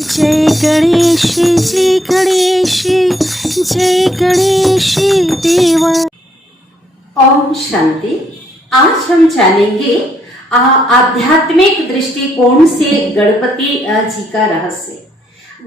जय गणेश जय गणेश जय गणेश देवा। ओम शांति। आज हम जानेंगे आध्यात्मिक दृष्टिकोण से गणपति जी का रहस्य।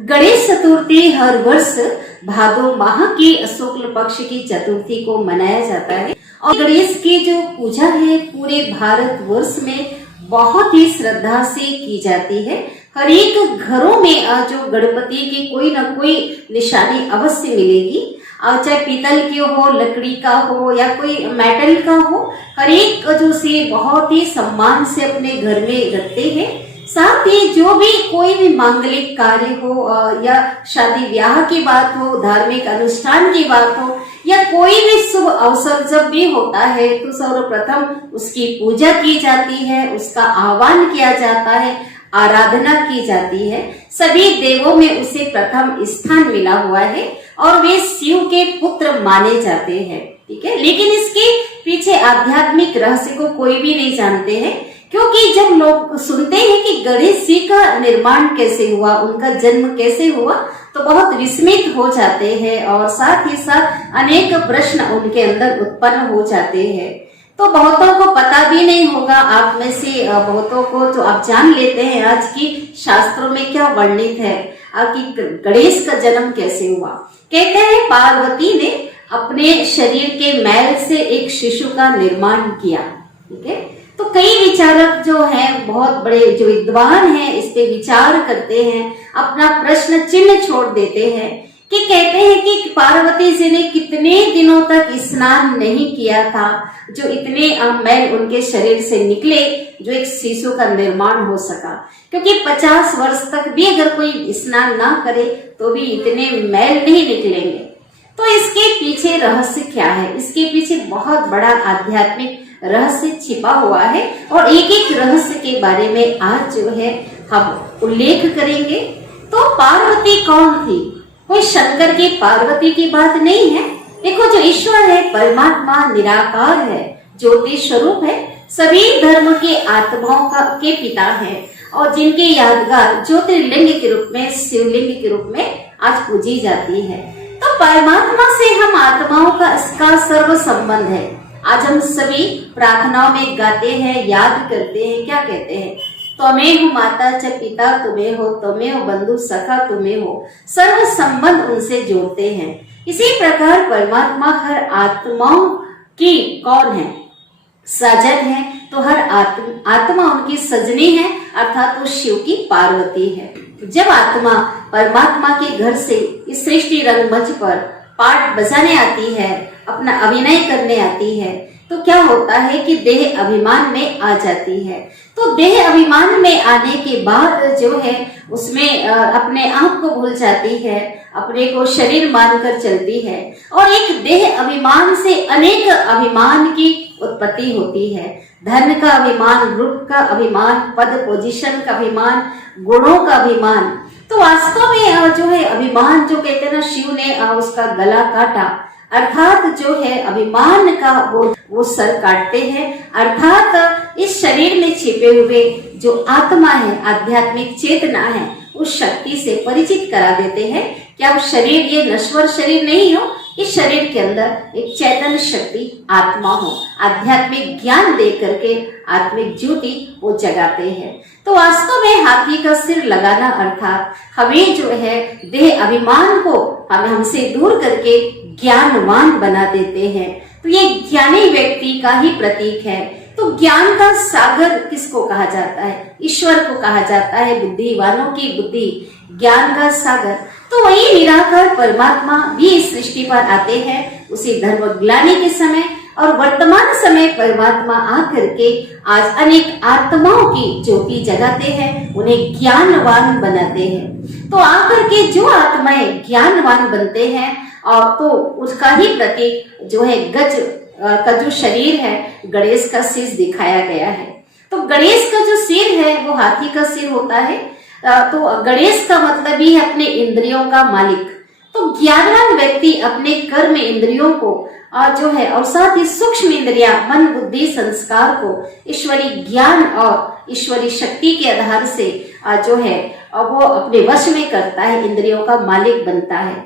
गणेश चतुर्थी हर वर्ष भादो माह की शुक्ल पक्ष की चतुर्थी को मनाया जाता है और गणेश की जो पूजा है पूरे भारत वर्ष में बहुत ही श्रद्धा से की जाती है। हर एक घरों में जो गणपति की कोई ना कोई निशानी अवश्य मिलेगी, चाहे पीतल की हो, लकड़ी का हो या कोई मेटल का हो, हर एक जो से बहुत ही सम्मान से अपने घर में रखते हैं। साथ ही जो भी कोई भी मांगलिक कार्य हो या शादी ब्याह की बात हो, धार्मिक अनुष्ठान की बात हो या कोई भी शुभ अवसर जब भी होता है तो सर्वप्रथम उसकी पूजा की जाती है, उसका आह्वान किया जाता है, आराधना की जाती है। सभी देवों में उसे प्रथम स्थान मिला हुआ है और वे शिव के पुत्र माने जाते हैं। ठीक है, लेकिन इसके पीछे आध्यात्मिक रहस्य को कोई भी नहीं जानते हैं, क्योंकि जब लोग सुनते हैं कि गणेश जी का निर्माण कैसे हुआ, उनका जन्म कैसे हुआ, तो बहुत विस्मित हो जाते हैं और साथ ही साथ अनेक प्रश्न उनके अंदर उत्पन्न हो जाते हैं। तो बहुतों को पता भी नहीं होगा, आप में से बहुतों को तो आप जान लेते हैं आज की शास्त्रों में क्या वर्णित है कि गणेश का जन्म कैसे हुआ। कहते हैं पार्वती ने अपने शरीर के मैल से एक शिशु का निर्माण किया। ठीक है, तो कई विचारक जो हैं, बहुत बड़े जो विद्वान हैं, इस पे विचार करते हैं, अपना प्रश्न चिन्ह छोड़ देते हैं कि कहते हैं कि पार्वती जी ने कितने दिनों तक स्नान नहीं किया था जो इतने मैल उनके शरीर से निकले, जो एक शिशु का निर्माण हो सका। क्योंकि 50 वर्ष तक भी अगर कोई स्नान ना करे तो भी इतने मैल नहीं निकलेंगे। तो इसके पीछे रहस्य क्या है? इसके पीछे बहुत बड़ा आध्यात्मिक रहस्य छिपा हुआ है और एक एक रहस्य के बारे में आज जो है हम उल्लेख करेंगे। तो पार्वती कौन थी? कोई शंकर की पार्वती की बात नहीं है। देखो, जो ईश्वर है परमात्मा निराकार है, ज्योति स्वरूप है, सभी धर्म के आत्माओं के पिता है और जिनके यादगार ज्योतिर्लिंग के रूप में, शिवलिंग के रूप में आज पूजी जाती है। तो परमात्मा से हम आत्माओं का इसका सर्व संबंध है। आज हम सभी प्रार्थनाओं में गाते हैं, याद करते हैं, क्या कहते हैं? त्वमेव हो माता च पिता तुम्हें हो, त्वमेव बंधु सखा तुम्हें हो, सर्व संबंध उनसे जोड़ते हैं। इसी प्रकार परमात्मा हर आत्माओं की कौन है? सजन है। तो हर आत्मा उनकी सजनी है, अर्थात तो शिव की पार्वती है। जब आत्मा परमात्मा के घर से इस सृष्टि रंगमंच पर पाठ बजाने आती है, अपना अभिनय करने आती है, तो क्या होता है कि देह अभिमान में आ जाती है। तो देह अभिमान में आने के बाद जो है उसमें अपने आप को भूल जाती है, अपने को शरीर मानकर चलती है और एक देह अभिमान से अनेक अभिमान की उत्पत्ति होती है। धन का अभिमान, रूप का अभिमान, पद पोजीशन का अभिमान, गुणों का अभिमान। तो वास्तव में जो है अभिमान, जो कहते हैं ना, शिव ने उसका गला काटा, अर्थात जो है अभिमान का वो सर काटते हैं। अर्थात इस शरीर में छिपे हुए जो आत्मा है, आध्यात्मिक चेतना है, उस शक्ति से परिचित करा देते हैं कि अब शरीर ये नश्वर शरीर नहीं हो, इस शरीर के अंदर एक चैतन्य शक्ति आत्मा हो। आध्यात्मिक ज्ञान दे करके आत्मिक ज्योति वो जगाते हैं। तो वास्तव में हाथी का सिर लगाना अर्थात हमें जो है देह अभिमान को हमसे दूर करके ज्ञानवान बना देते हैं। तो ये ज्ञानी व्यक्ति का ही प्रतीक है। तो ज्ञान का सागर किसको कहा जाता है? ईश्वर को कहा जाता है। बुद्धिवानों की बुद्धि, ज्ञान का सागर। तो वही निराकार परमात्मा भी इस सृष्टि पर आते हैं उसी धर्म ग्लानि के समय, और वर्तमान समय परमात्मा आकर के आज अनेक आत्माओं की ज्योति जगाते हैं, उन्हें ज्ञानवान बनाते हैं। तो आकर के जो आत्माएं ज्ञानवान बनते हैं और तो उसका ही प्रतीक जो है गज का जो शरीर है, गणेश का शीश दिखाया गया है। तो गणेश का जो सिर है वो हाथी का सिर होता है। तो गणेश का मतलब ही है अपने इंद्रियों का मालिक। तो ज्ञानवान व्यक्ति अपने कर्म इंद्रियों को जो है और साथ ही सूक्ष्म इंद्रिया, मन, बुद्धि, संस्कार को ईश्वरी ज्ञान और ईश्वरी शक्ति के आधार से जो है और वो अपने वश में करता है, इंद्रियों का मालिक बनता है।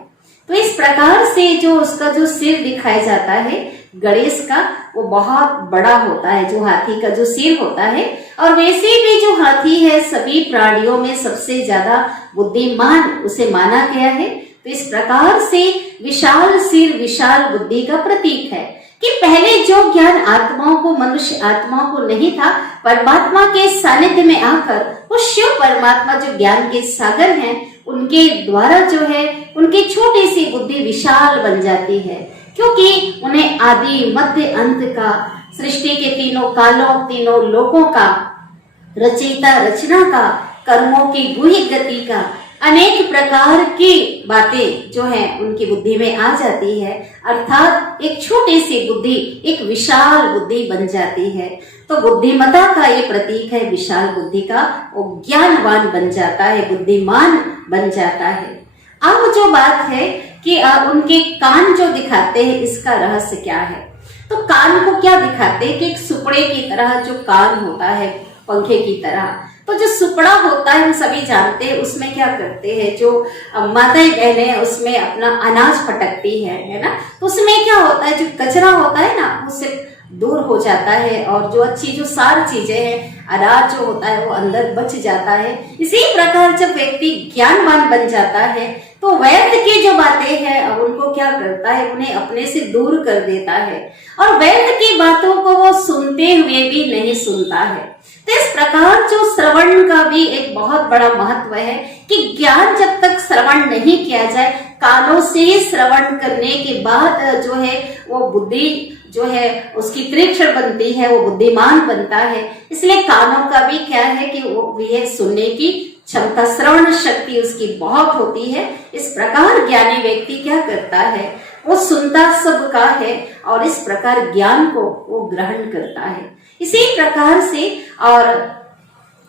तो इस प्रकार से जो उसका जो सिर दिखाया जाता है गणेश का, वो बहुत बड़ा होता है, जो हाथी का जो सिर होता है। और वैसे भी जो हाथी है सभी प्राणियों में सबसे ज्यादा बुद्धिमान उसे माना गया है। तो इस प्रकार से विशाल सिर विशाल बुद्धि का प्रतीक है कि पहले जो ज्ञान आत्माओं को, मनुष्य आत्माओं को नहीं था, परमात्मा के सानिध्य में आकर वो शिव परमात्मा जो ज्ञान के सागर हैं उनके द्वारा जो है उनकी छोटी सी बुद्धि विशाल बन जाती है, क्योंकि उन्हें आदि मध्य अंत का, सृष्टि के तीनों कालों तीनों लोकों का, रचयिता रचना का, कर्मों की गुह्य गति का, अनेक प्रकार की बातें जो है उनकी बुद्धि में आ जाती है। अर्थात एक छोटी सी बुद्धि एक विशाल बुद्धि बन जाती है। तो बुद्धिमता का ये प्रतीक है विशाल बुद्धि का, वो ज्ञानवान बन जाता है, बुद्धिमान बन जाता है। अब जो बात है कि उनके कान जो दिखाते हैं इसका रहस्य क्या है। तो कान को क्या दिखाते हैं कि एक सुपड़े की तरह जो कान होता है, पंखे की तरह। तो जो सुपड़ा होता है हम सभी जानते हैं, उसमें क्या करते हैं, जो माताएं बहनें उसमें अपना अनाज फटकती है ना, तो उसमें क्या होता है, जो कचरा होता है ना उससे दूर हो जाता है, और जो अच्छी जो सारी चीजें हैं, अनाज जो होता है वो अंदर बच जाता है। इसी प्रकार जब व्यक्ति ज्ञानवान बन जाता है तो व्यर्थ की जो बातें हैं उनको क्या करता है, उन्हें अपने से दूर कर देता है, और व्यर्थ की बातों को वो सुनते हुए भी नहीं सुनता है। तो इस प्रकार जो श्रवण का भी एक बहुत बड़ा महत्व है कि ज्ञान जब तक श्रवण नहीं किया जाए, कानों से श्रवण करने के बाद जो है वो बुद्धि जो है उसकी तीक्ष्ण बनती है, वो बुद्धिमान बनता है। इसलिए कानों का भी क्या है कि वो यह सुनने की क्षमता, श्रवण शक्ति उसकी बहुत होती है। इस प्रकार ज्ञानी व्यक्ति क्या करता है, वो सुनता सबका है और इस प्रकार ज्ञान को वो ग्रहण करता है। इसी प्रकार से और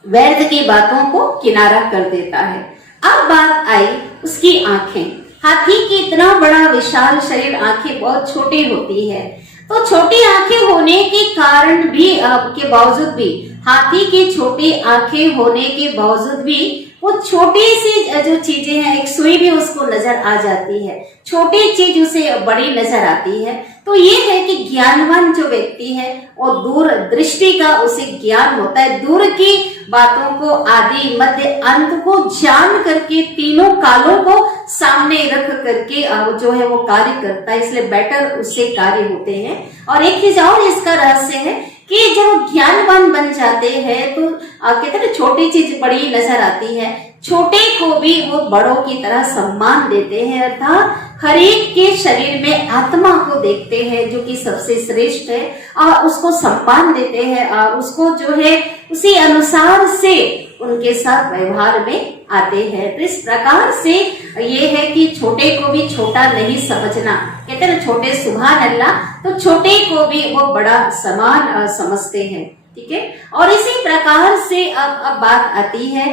व्यर्थ की बातों को किनारा कर देता है। अब बात आई उसकी आंखें। हाथी की इतना बड़ा विशाल शरीर, आंखें बहुत छोटी होती है। तो छोटी आंखें होने के कारण भी के बावजूद भी, हाथी की छोटी आंखें होने के बावजूद भी वो छोटी सी जो चीजें हैं, एक सुई भी उसको नजर आ जाती है, छोटी चीज उसे बड़ी नजर आती है। तो ये है कि ज्ञानवान जो व्यक्ति है वो दूर दृष्टि का उसे ज्ञान होता है, दूर की बातों को, आदि मध्य अंत को जान करके, तीनों कालों को सामने रख करके जो है वो कार्य करता है, इसलिए बेटर उससे कार्य होते हैं। और एक चीज और इसका रहस्य है कि जब ज्ञानवान बन जाते हैं तो कहते हैं छोटी चीज बड़ी नजर आती है, छोटे को भी वो बड़ों की तरह सम्मान देते हैं। अर्थात हर एक के शरीर में आत्मा को देखते हैं जो कि सबसे श्रेष्ठ है, और उसको सम्मान देते हैं, और उसको जो है उसी अनुसार से उनके साथ व्यवहार में आते हैं। तो इस प्रकार से ये है कि छोटे को भी छोटा नहीं समझना, कहते हैं ना छोटे सुभान अल्लाह, तो छोटे को भी वो बड़ा समान समझते हैं। ठीक है। और इसी प्रकार से अब बात आती है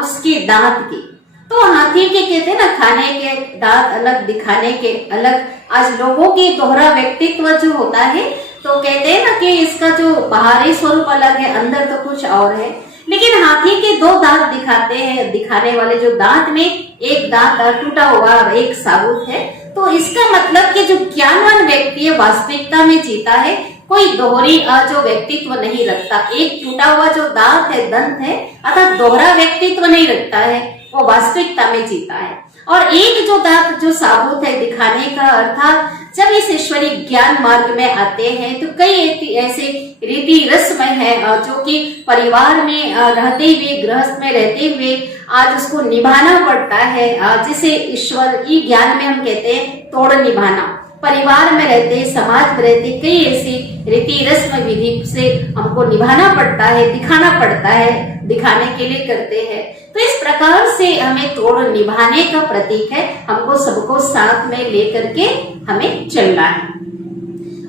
उसके दांत की। तो हाथी के कहते हैं ना खाने के दांत अलग, दिखाने के अलग। आज लोगों के दोहरा व्यक्तित्व जो होता है, तो कहते हैं ना कि इसका जो बाहरी स्वरूप अलग है, अंदर तो कुछ और है। लेकिन हाथी के दो दांत दिखाते हैं, दिखाने वाले जो दांत में एक दांत टूटा हुआ और एक साबुत है। तो इसका मतलब कि जो ज्ञानवान व्यक्ति है वास्तविकता में जीता है, कोई दोहरी जो व्यक्तित्व नहीं रखता। एक टूटा हुआ जो दांत है, दंत है, अर्थात दोहरा व्यक्तित्व नहीं रखता है, वो वास्तविकता में जीता है। और एक जो दांत जो साबुत है दिखाने का, अर्थात जब इस ईश्वरी ज्ञान मार्ग में आते हैं तो कई ऐसे रीति रस्म है जो कि परिवार में रहते हुए, गृहस्थ में रहते हुए आज उसको निभाना पड़ता है, जिसे ईश्वर की ज्ञान में हम कहते हैं तोड़ निभाना। परिवार में रहते, समाज में रहते कई ऐसी रीति रस्म विधि से हमको निभाना पड़ता है, दिखाना पड़ता है, दिखाने के लिए करते हैं। तो इस प्रकार से हमें तोड़ निभाने का प्रतीक है, हमको सबको साथ में लेकर के हमें चलना है।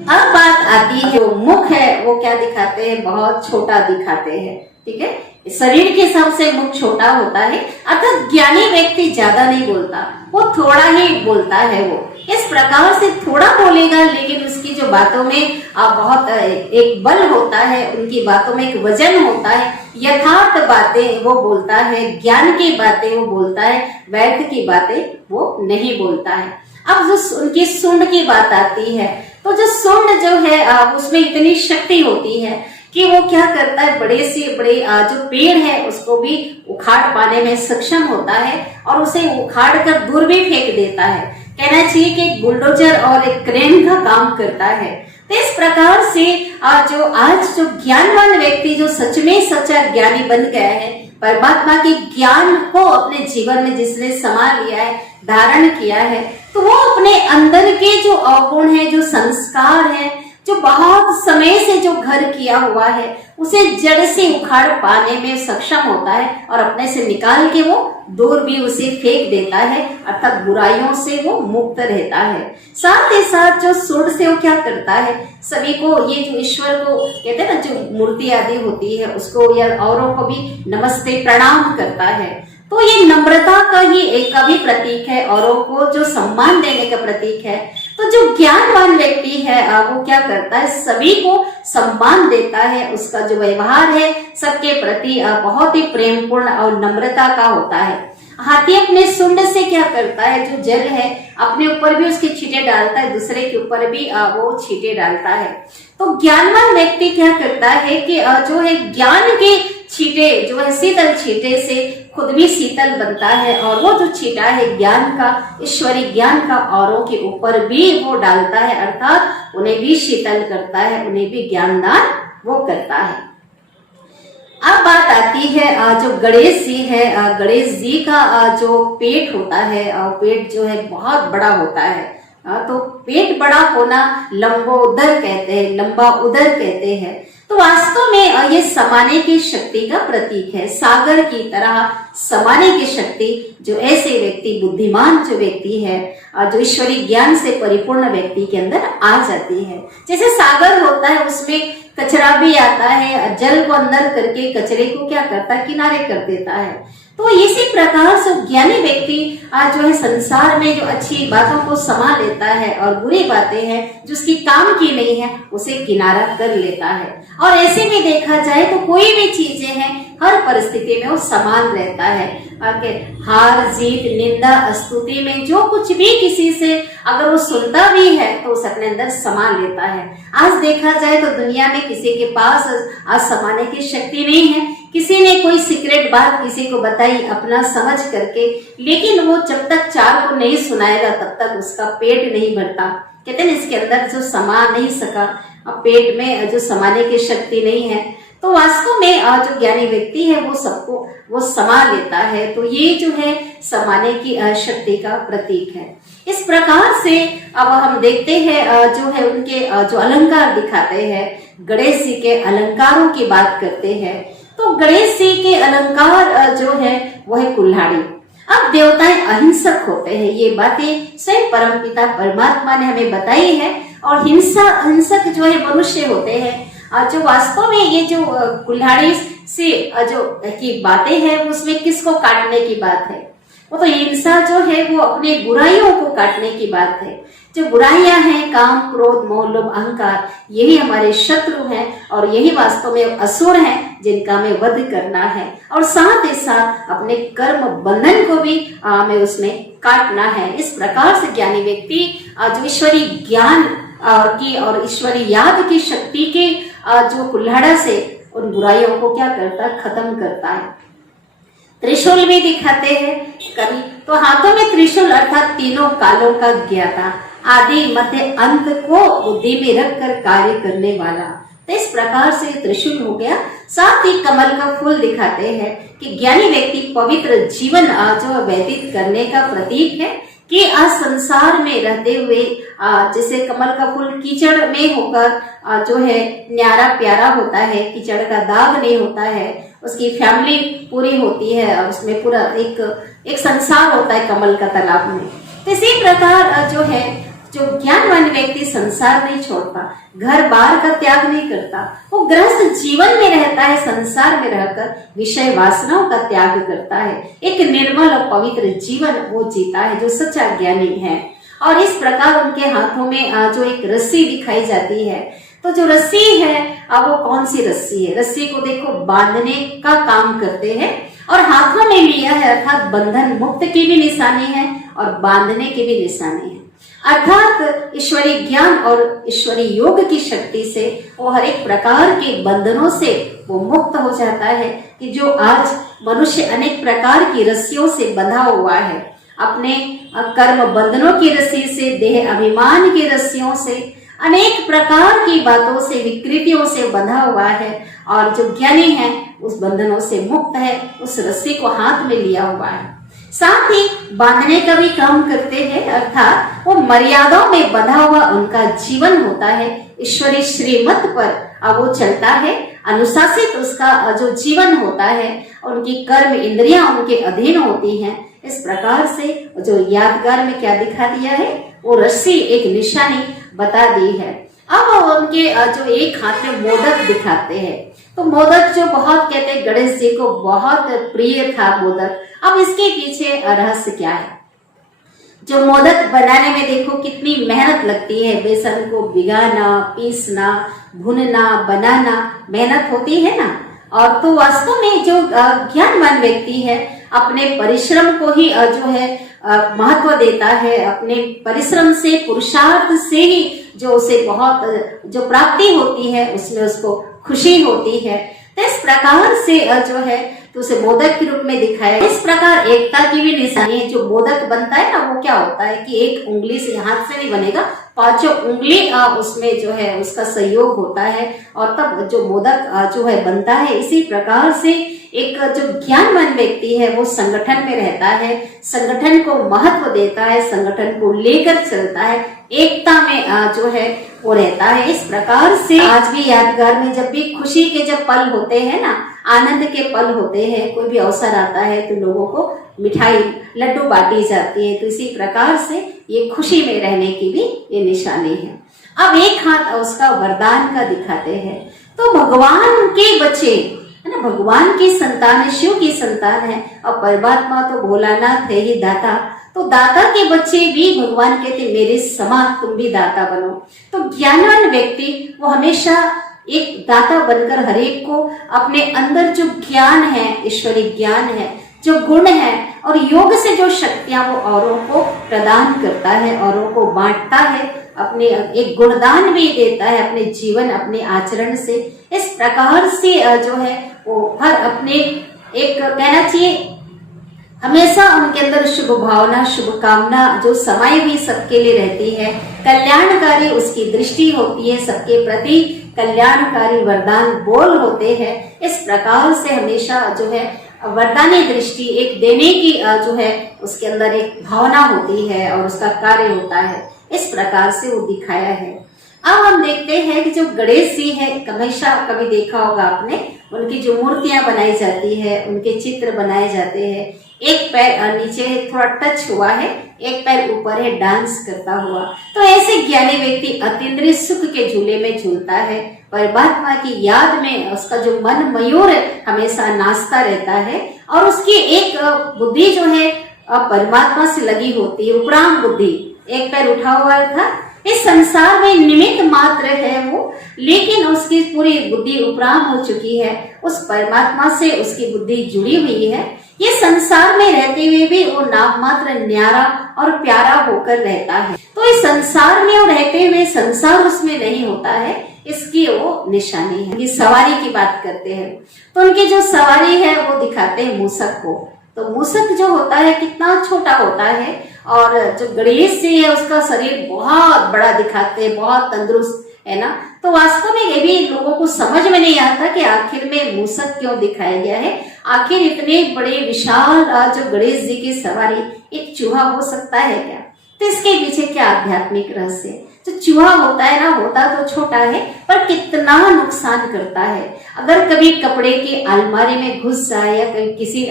अब बात आती है जो मुख है वो क्या दिखाते हैं, बहुत छोटा दिखाते हैं। ठीक है, शरीर के हिसाब से मुख छोटा होता है, अर्थात ज्ञानी व्यक्ति ज्यादा नहीं बोलता, वो थोड़ा ही बोलता है। वो इस प्रकार से थोड़ा बोलेगा, लेकिन उसकी जो बातों में बहुत एक बल होता है, उनकी बातों में एक वजन होता है। यथार्थ बातें वो बोलता है, ज्ञान की बातें वो बोलता है, व्यर्थ की बातें वो नहीं बोलता है। अब जो उनकी सूंड की बात आती है, तो जो सूंड जो है उसमें इतनी शक्ति होती है कि वो क्या करता है, बड़े से बड़े जो पेड़ है उसको भी उखाड़ पाने में सक्षम होता है और उसे उखाड़ कर दूर भी फेंक देता है। कहना चाहिए कि एक बुलडोजर और एक क्रेन का काम करता है। तो इस प्रकार से जो आज जो ज्ञानवान व्यक्ति जो सच में सच्चा ज्ञानी बन गया है, परमात्मा के ज्ञान को अपने जीवन में जिसने समा लिया है, धारण किया है, तो वो अपने अंदर के जो अवगुण है, जो संस्कार है, जो बहुत समय से जो घर किया हुआ है, उसे जड़ से उखाड़ पाने में सक्षम होता है और अपने से निकाल के वो दूर भी उसे फेंक देता है, अर्थात बुराइयों से वो मुक्त रहता है। साथ ही साथ जो सूंड से वो क्या करता है, सभी को ये जो ईश्वर को कहते हैं ना, जो मूर्ति आदि होती है उसको या औरों को भी नमस्ते प्रणाम करता है। तो ये नम्रता का ही एक भी प्रतीक है, औरों को जो सम्मान देने का प्रतीक है। तो जो ज्ञानवान व्यक्ति है वो क्या करता है, सभी को सम्मान देता है, उसका जो व्यवहार है सबके प्रति बहुत ही प्रेमपूर्ण और नम्रता का होता है। हाथी अपने सूंड से क्या करता है, जो जल है अपने ऊपर भी उसके छींटे डालता है, दूसरे के ऊपर भी वो छींटे डालता है। तो ज्ञानवान व्यक्ति क्या करता है कि जो है ज्ञान के छींटे जो है शीतल छींटे से खुद भी शीतल बनता है और वो जो छींटा है ज्ञान का, ईश्वरीय ज्ञान का, औरों के ऊपर भी वो डालता है, अर्थात उन्हें भी शीतल करता है, उन्हें भी ज्ञानदान वो करता है। अब बात आती है जो गणेश जी है, गणेश जी का जो पेट होता है, पेट जो है बहुत बड़ा होता है। तो पेट बड़ा होना लंबोदर कहते हैं, लंबा उदर कहते हैं। तो वास्तव में ये समाने की शक्ति का प्रतीक है, सागर की तरह समाने की शक्ति जो ऐसे व्यक्ति, बुद्धिमान जो व्यक्ति है, जो ईश्वरीय ज्ञान से परिपूर्ण व्यक्ति के अंदर आ जाती है। जैसे सागर होता है उसमें कचरा भी आता है, जल को अंदर करके कचरे को क्या करता है, किनारे कर देता है। तो इसी प्रकार से ज्ञानी व्यक्ति जो है संसार में जो अच्छी बातों को समा लेता है और बुरी बातें हैं जो उसकी काम की नहीं है उसे किनारा कर लेता है। और ऐसे में देखा जाए तो कोई भी चीजें हैं हर परिस्थिति में वो समान रहता है। हार जीत निंदा स्तुति में जो कुछ भी किसी से अगर वो सुनता भी है तो उसे अपने अंदर समा लेता है। आज देखा जाए तो दुनिया में किसी के पास आज समाने की शक्ति नहीं है। किसी ने कोई सीक्रेट बात किसी को बताई अपना समझ करके, लेकिन वो जब तक चार को नहीं सुनाएगा तब तक उसका पेट नहीं भरता। कहते हैं इसके अंदर जो समा नहीं सका, पेट में जो समाने की शक्ति नहीं है, तो वास्तव में जो ज्ञानी व्यक्ति है वो सबको वो समा लेता है। तो ये जो है समाने की शक्ति का प्रतीक है। इस प्रकार से अब हम देखते हैं जो है उनके जो अलंकार दिखाते हैं, गणेश जी के अलंकारों की बात करते हैं। तो गणेश जी के अलंकार जो है वो है कुल्हाड़ी। अब देवताएं अहिंसक होते हैं, ये बातें स्वयं परमपिता परमात्मा ने हमें बताई है। और हिंसक जो है मनुष्य होते हैं, जो वास्तव में ये जो कुल्हाड़ी से जो की बातें हैं उसमें किसको काटने की बात है, वो तो हिंसा जो है वो अपने बुराइयों को काटने की बात है। जो बुराइयां हैं, काम क्रोध मोह लोभ अहंकार, यही हमारे शत्रु हैं और यही वास्तव में असुर हैं जिनका हमें वध करना है। और साथ ही साथ अपने कर्म बंधन को भी हमें उसमें काटना है। इस प्रकार से ज्ञानी व्यक्ति जो ईश्वरीय ज्ञान की और ईश्वरीय याद की शक्ति के जो कुल्हाड़ा से उन बुराइयों को क्या करता है, खत्म करता है। त्रिशूल भी दिखाते हैं कभी, तो हाथों में त्रिशूल अर्थात तीनों कालों का ज्ञाता, आदि मध्य अंत को बुद्धि में रखकर कार्य करने वाला। तो इस प्रकार से त्रिशूल हो गया। साथ ही कमल का फूल दिखाते हैं कि ज्ञानी व्यक्ति पवित्र जीवन जो व्यतीत करने का प्रतीक है कि आज संसार में रहते हुए जैसे कमल का फूल कीचड़ में होकर जो है न्यारा प्यारा होता है, कीचड़ का दाग नहीं होता है, उसकी फैमिली पूरी होती है और उसमें पूरा एक संसार होता है कमल का तालाब में। तो इसी प्रकार जो है जो ज्ञानवान व्यक्ति संसार नहीं छोड़ता, घर बार का त्याग नहीं करता, वो गृहस्थ जीवन में रहता है, संसार में रहकर विषय वासनाओं का त्याग करता है, एक निर्मल और पवित्र जीवन वो जीता है जो सच्चा ज्ञानी है। और इस प्रकार उनके हाथों में जो एक रस्सी दिखाई जाती है, तो जो रस्सी है, अब वो कौन सी रस्सी है? रस्सी को देखो बांधने का काम करते हैं और हाथों में लिया है, अर्थात बंधन मुक्त की भी निशानी है और बांधने की भी निशानी है। अर्थात ईश्वरीय ज्ञान और ईश्वरीय योग की शक्ति से वो हर एक प्रकार के बंधनों से वो मुक्त हो जाता है। कि जो आज मनुष्य अनेक प्रकार की रस्सियों से बंधा हुआ है, अपने कर्म बंधनों की रस्सी से, देह अभिमान की रस्सियों से, अनेक प्रकार की बातों से, विकृतियों से बंधा हुआ है, और जो ज्ञानी है उस बंधनों से मुक्त है, उस रस्सी को हाथ में लिया हुआ है। साथ ही बांधने का भी काम करते हैं, अर्थात वो मर्यादाओं में बंधा हुआ उनका जीवन होता है, ईश्वरीय श्रीमत पर अब वो चलता है, अनुशासित उसका जो जीवन होता है, उनकी कर्म इंद्रियां उनके अधीन होती हैं। इस प्रकार से जो यादगार में क्या दिखा दिया है, वो रस्सी एक निशानी बता दी है। अब उनके जो एक हाथ में मोदक दिखाते हैं, तो मोदक जो बहुत कहते हैं गणेश जी को बहुत प्रिय था मोदक। अब इसके पीछे रहस्य क्या है? जो मोदक बनाने में देखो कितनी मेहनत लगती है, बेसन को भिगाना, पीसना, भुनना, बनाना, मेहनत होती है ना। और तो वास्तव में जो ज्ञानवान व्यक्ति है अपने परिश्रम को ही जो है महत्व देता है, अपने परिश्रम से, पुरुषार्थ से ही जो उसे बहुत जो प्राप्ति होती है उसमें उसको खुशी होती है। तो इस प्रकार से जो है तो उसे मोदक के रूप में दिखाया। इस प्रकार एकता की भी निशानी है। जो मोदक बनता है ना, वो क्या होता है कि एक उंगली से, हाथ से नहीं बनेगा, पांचों उंगली उसमें जो है उसका सहयोग होता है और तब जो मोदक जो है बनता है। इसी प्रकार से एक जो ज्ञानवान व्यक्ति है वो संगठन में रहता है, संगठन को महत्व देता है, संगठन को लेकर चलता है, एकता में जो है वो रहता है। इस प्रकार से आज भी यादगार में जब भी खुशी के जब पल होते हैं ना, आनंद के पल होते हैं, कोई भी अवसर आता है तो लोगों को मिठाई, लड्डू बांटी जाती है। तो इसी प्रकार से ये खुशी में रहने की भी ये निशानी है। अब एक हाथ उसका वरदान का दिखाते हैं। तो भगवान के बच्चे है ना, भगवान की संतान है, शिव की संतान है और परमात्मा तो भोलानाथ है ही दाता। तो दाता के बच्चे भी भगवान कहते मेरे समान तुम भी दाता बनो। तो ज्ञानवान व्यक्ति वो हमेशा एक दाता बनकर हरेक को अपने अंदर जो ज्ञान है, ईश्वरीय ज्ञान है, जो गुण है और योग से जो शक्तियां वो औरों को प्रदान करता है, औरों को बांटता है, अपने एक गुणदान भी देता है अपने जीवन, अपने आचरण से। इस प्रकार से जो है वो हर अपने एक कहना चाहिए हमेशा उनके अंदर शुभ भावना, शुभ कामना जो समाई हुई सबके लिए रहती है, कल्याणकारी उसकी दृष्टि होती है, सबके प्रति कल्याणकारी वरदान बोल होते हैं। इस प्रकार से हमेशा जो है वरदानी दृष्टि एक देने की जो है उसके अंदर एक भावना होती है और उसका कार्य होता है। इस प्रकार से वो दिखाया है। अब हम देखते हैं कि जो गणेश जी है, हमेशा कभी देखा होगा आपने, उनकी जो मूर्तियां बनाई जाती है, उनके चित्र बनाए जाते हैं, एक पैर नीचे थोड़ा टच हुआ है, एक पैर ऊपर है, डांस करता हुआ। तो ऐसे ज्ञानी व्यक्ति अतीन्द्रिय सुख के झूले में झूलता है, परमात्मा की याद में उसका जो मन मयूर हमेशा नाचता रहता है और उसकी एक बुद्धि जो है परमात्मा से लगी होती है, उपराम बुद्धि, एक पैर उठा हुआ था। इस संसार में निमित्त मात्र है वो, लेकिन उसकी पूरी बुद्धि उपराम हो चुकी है, उस परमात्मा से उसकी बुद्धि जुड़ी हुई है। ये संसार में रहते हुए भी वो नाम मात्र न्यारा और प्यारा होकर रहता है। तो इस संसार में वो रहते हुए संसार उसमें नहीं होता है, इसकी वो निशानी है। ये सवारी की बात करते हैं तो उनकी जो सवारी है वो दिखाते हैं मूसक को। तो मूसक जो होता है कितना छोटा होता है और जो गणेश जी है उसका शरीर बहुत बड़ा दिखाते हैं, बहुत तंदुरुस्त है ना। तो वास्तव में ये भी लोगों को समझ में नहीं आता कि आखिर में मूसक क्यों दिखाया गया है। आखिर इतने बड़े विशाल जो गणेश जी की सवारी एक चूहा हो सकता है क्या? तो इसके पीछे क्या आध्यात्मिक रहस्य है? जो चूहा होता है ना, होता तो छोटा है पर कितना नुकसान करता है। अगर कभी कपड़े की अलमारी में घुस जाए या कहीं किसी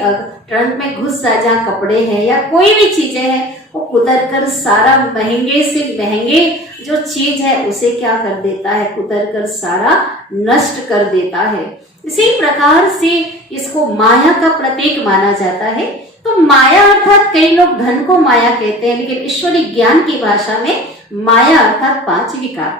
ट्रंक में घुस जाए जहाँ कपड़े हैं या कोई भी चीजें हैं, वो कुतर कर सारा महंगे से महंगे जो चीज है उसे क्या कर देता है, कुतर कर सारा नष्ट कर देता है। इसी प्रकार से इसको माया का प्रतीक माना जाता है। तो माया अर्थात कई लोग धन को माया कहते हैं, लेकिन ईश्वरीय ज्ञान की भाषा में माया अर्थात 5 विकार।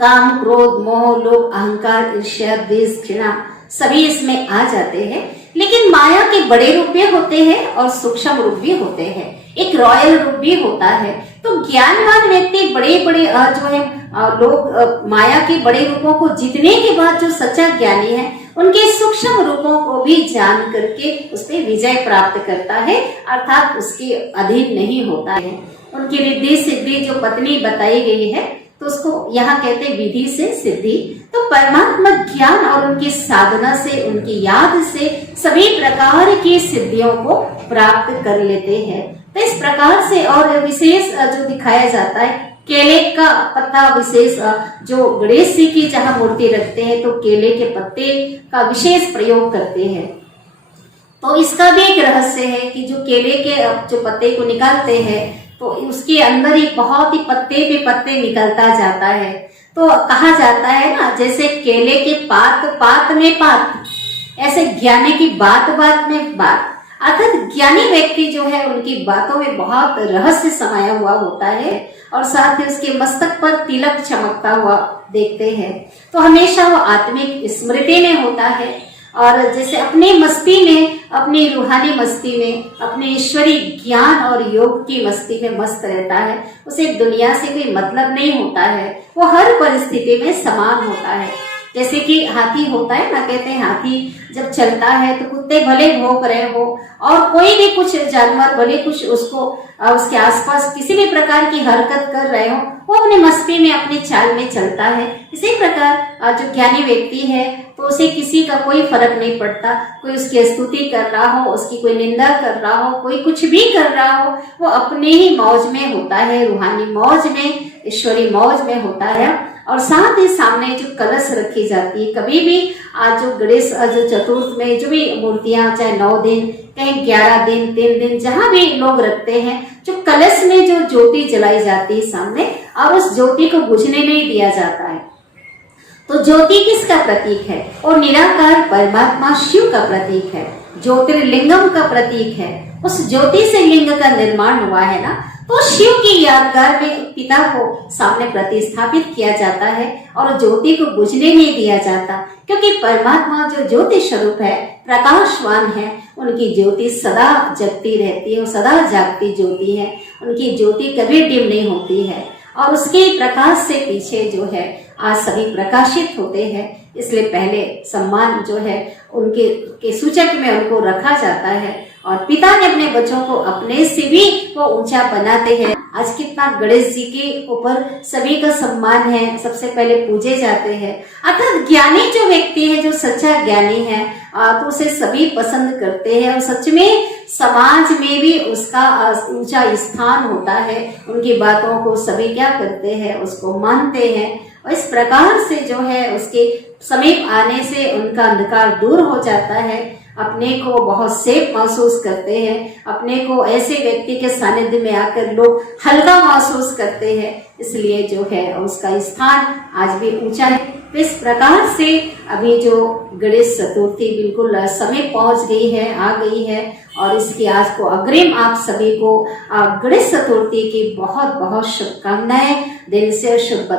काम, क्रोध, मोह, लोभ, अहंकार, ईर्ष्या, द्वेष, घृणा सभी इसमें आ जाते हैं। लेकिन माया के बड़े रूप भी होते हैं और सूक्ष्म रूप भी होते हैं, एक रॉयल रूप भी होता है। तो ज्ञानवान व्यक्ति बड़े बड़े जो है लोग माया के बड़े रूपों को जीतने के बाद जो सच्चा ज्ञानी है उनके सूक्ष्म रूपों को भी जान करके उस पर विजय प्राप्त करता है, अर्थात उसके अधीन नहीं होता है। उनकी रिद्धि सिद्धि जो पत्नी बताई गई है तो उसको यहाँ कहते हैं विधि से सिद्धि। तो परमात्मा ज्ञान और उनकी साधना से, उनकी याद से सभी प्रकार की सिद्धियों को प्राप्त कर लेते हैं। तो इस प्रकार से और विशेष जो दिखाया जाता है, केले का पत्ता विशेष जो गणेश जी की जहाँ मूर्ति रखते हैं तो केले के पत्ते का विशेष प्रयोग करते हैं। तो इसका भी एक रहस्य है कि जो केले के जो पत्ते को निकालते हैं तो उसके अंदर ही बहुत ही पत्ते पे पत्ते निकलता जाता है। तो कहा जाता है ना, जैसे केले के पात में पात, ऐसे ज्ञानी की बात बात में बात, अर्थात ज्ञानी व्यक्ति जो है उनकी बातों में बहुत रहस्य समाया हुआ होता है और साथ ही उसके मस्तक पर तिलक चमकता हुआ देखते हैं। तो हमेशा वो आत्मिक स्मृति में होता है और जैसे अपनी मस्ती में, अपनी रूहानी मस्ती में, अपने ईश्वरी ज्ञान और योग की मस्ती में मस्त रहता है। उसे दुनिया से कोई मतलब नहीं होता है, वो हर परिस्थिति में समान होता है। जैसे कि हाथी होता है ना, कहते हैं हाथी जब चलता है तो कुत्ते भले भौंक रहे हो और कोई भी कुछ जानवर भले कुछ उसको उसके आसपास किसी भी प्रकार की हरकत कर रहे हो, वो अपने मस्ती में अपनी चाल में चलता है। इसी प्रकार जो ज्ञानी व्यक्ति है तो उसे किसी का कोई फर्क नहीं पड़ता, कोई उसकी स्तुति कर रहा हो, उसकी कोई निंदा कर रहा हो, कोई कुछ भी कर रहा हो, वो अपने ही मौज में होता है, रूहानी मौज में, ईश्वरी मौज में होता है। और साथ ही सामने जो कलश रखी जाती है, कभी भी आज जो गणेश जो चतुर्थ में जो भी मूर्तियां, चाहे 9 दिन, कहीं 11 दिन, 3 दिन, जहां भी लोग रखते हैं, जो कलश में जो ज्योति जलाई जाती है सामने और उस ज्योति को बुझने नहीं दिया जाता है। तो ज्योति किसका प्रतीक है? और निराकार परमात्मा शिव का प्रतीक है, ज्योतिर्लिंगम का प्रतीक है। उस ज्योति से लिंग का निर्माण हुआ है ना, तो शिव की यादगार में पिता को सामने प्रतिस्थापित किया जाता है और ज्योति को बुझने नहीं दिया जाता, क्योंकि परमात्मा जो ज्योति स्वरूप है, प्रकाशवान है, उनकी ज्योति सदा जगती रहती है, वो सदा जागती ज्योति है, उनकी ज्योति कभी डिम नहीं होती है और उसके प्रकाश से पीछे जो है आज सभी प्रकाशित होते हैं। इसलिए पहले सम्मान जो है उनके के सूचक में उनको रखा जाता है और पिता ने अपने बच्चों को अपने से भी वो ऊंचा बनाते हैं। आज कितना गणेश जी के ऊपर सभी का सम्मान है, सबसे पहले पूजे जाते हैं। अर्थात ज्ञानी जो व्यक्ति है, जो सच्चा ज्ञानी है, तो उसे सभी पसंद करते हैं और सच में समाज में भी उसका ऊंचा स्थान होता है। उनकी बातों को सभी क्या करते हैं, उसको मानते हैं और इस प्रकार से जो है उसके समीप आने से उनका अंधकार दूर हो जाता है। अपने को बहुत सेफ महसूस करते हैं, अपने को ऐसे व्यक्ति के सानिध्य में आकर लोग हल्का महसूस करते हैं, इसलिए जो है उसका स्थान आज भी ऊंचा है। तो इस प्रकार से अभी जो गणेश चतुर्थी बिल्कुल समय पहुंच गई है, आ गई है और इसकी आज को अग्रिम आप सभी को गणेश चतुर्थी की बहुत बहुत शुभकामनाएं, दिल से शुभ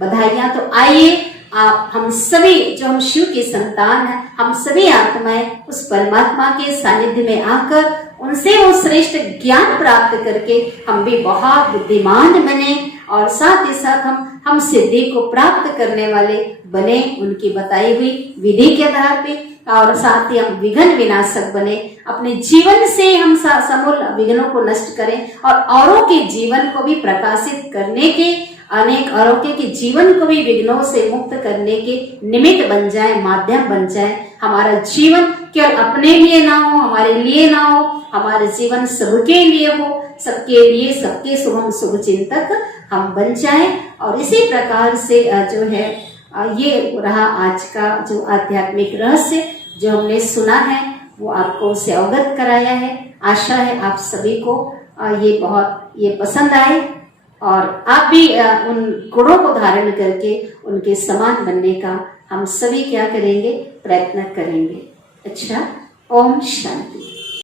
बधाइयां। तो आइए आप हम सभी जो हम शिव की संतान हैं, हम सभी आत्माएं उस परमात्मा के सानिध्य में आकर उनसे वो श्रेष्ठ ज्ञान प्राप्त करके हम भी बहुत बुद्धिमान बने और साथ ही साथ हम सिद्धि को प्राप्त करने वाले बने, उनकी बताई हुई विधि के आधार पे, और साथ ही हम विघ्न विनाशक बने। अपने जीवन से हम समूल विघ्नों को नष्ट करें और औरों के जीवन को भी प्रकाशित करने के, अनेक औरों के जीवन को भी विघ्नों से मुक्त करने के निमित्त बन जाए, माध्यम बन जाए। हमारा जीवन केवल अपने लिए ना हो, हमारे लिए ना हो, हमारा जीवन सबके लिए हो, सबके लिए, सबके शुभ चिंतक हम बन जाए। और इसी प्रकार से जो है ये रहा आज का जो आध्यात्मिक रहस्य जो हमने सुना है, वो आपको उससे अवगत कराया है। आशा है आप सभी को ये पसंद आए और आप भी उन गुणों को धारण करके उनके समान बनने का हम सभी क्या करेंगे, प्रयत्न करेंगे। अच्छा, ओम शांति।